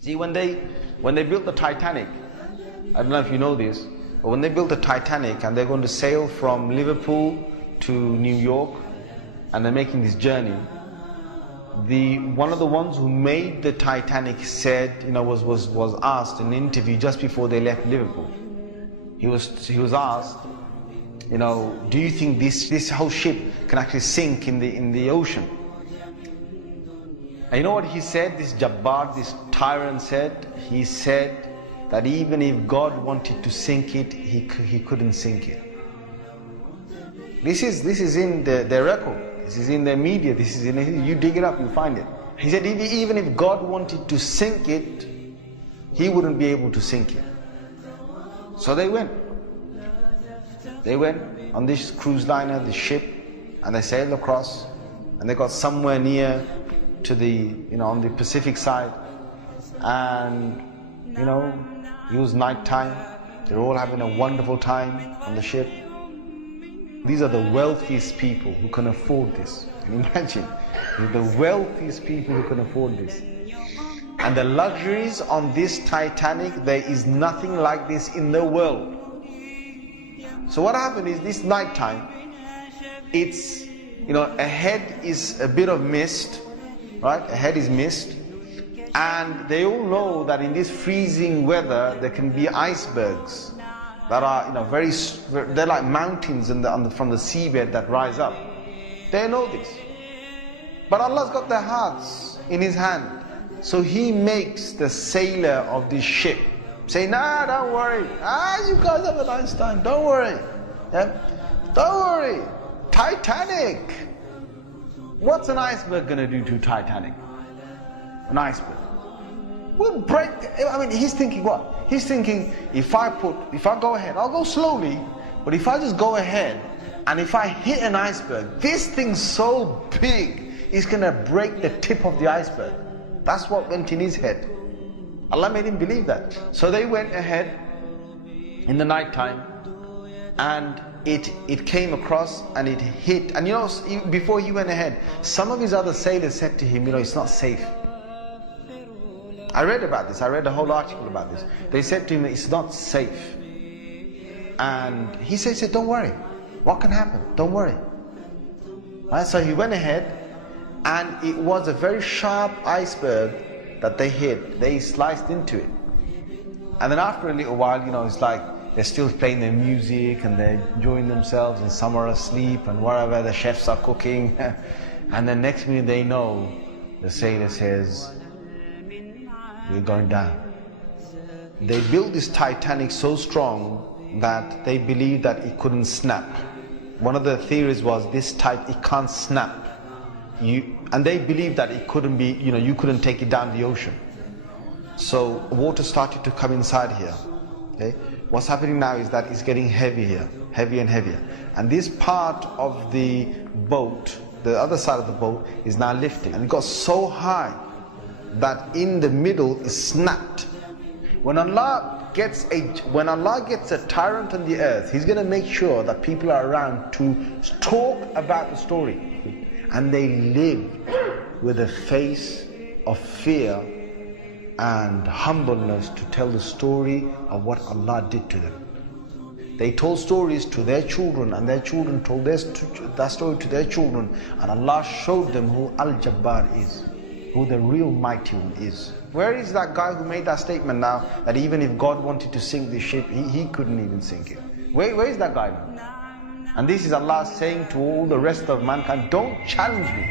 See, when they built the Titanic, I don't know if you know this, but when they built the Titanic and they're going to sail from Liverpool to New York, and they're making this journey, one of the ones who made the Titanic said, was asked in an interview just before they left Liverpool. He was asked, do you think this whole ship can actually sink in the ocean? And you know what he said? This Jabbar, this tyrant said. He said that even if God wanted to sink it, he couldn't sink it. This is in their record. This is in their media. This is you dig it up, you find it. He said even if God wanted to sink it, he wouldn't be able to sink it. So they went. They went on this cruise liner, this ship, and they sailed across, and they got somewhere near to the, on the Pacific side, and it was night time. They were all having a wonderful time on the ship. These are the wealthiest people who can afford this. Can you imagine? They're the wealthiest people who can afford this. And the luxuries on this Titanic, there is nothing like this in the world. So what happened is this night time, it's, ahead is a bit of mist, right? Ahead is mist. And they all know that in this freezing weather, there can be icebergs that are, they're like mountains from the seabed that rise up. They know this. But Allah's got their hearts in His hand. So He makes the sailor of this ship say, nah, don't worry. You guys have a nice time. Don't worry. Yeah? Don't worry. Titanic. What's an iceberg going to do to Titanic? An iceberg. We'll break. He's thinking what? He's thinking, if I go ahead, I'll go slowly, but if I just go ahead, and if I hit an iceberg, this thing's so big, it's going to break the tip of the iceberg. That's what went in his head. Allah made him believe that. So they went ahead in the night time, and it came across and it hit. And before he went ahead, some of his other sailors said to him, it's not safe. I read about this. I read a whole article about this. They said to him, it's not safe. And he said, don't worry. What can happen? Don't worry. Right? So he went ahead, and it was a very sharp iceberg that they hit. They sliced into it. And then after a little while, it's like they're still playing their music and they're enjoying themselves, and some are asleep and whatever, the chefs are cooking. And the next minute they know, the sailor says, we're going down. They built this Titanic so strong that they believed that it couldn't snap. One of the theories was it can't snap. And they believed that it couldn't be, you couldn't take it down the ocean. So water started to come inside here. Okay? What's happening now is that it's getting heavy here, heavier and heavier. And this part of the boat, the other side of the boat, is now lifting. And it got so high that in the middle is snapped. When Allah gets a tyrant on the earth, He's going to make sure that people are around to talk about the story. And they live with a face of fear and humbleness to tell the story of what Allah did to them. They told stories to their children, and their children told that story to their children, and Allah showed them who Al-Jabbar is, who the real mighty one is. Where is that guy who made that statement now, that even if God wanted to sink this ship, he couldn't even sink it? Where is that guy now? And this is Allah saying to all the rest of mankind, don't challenge me.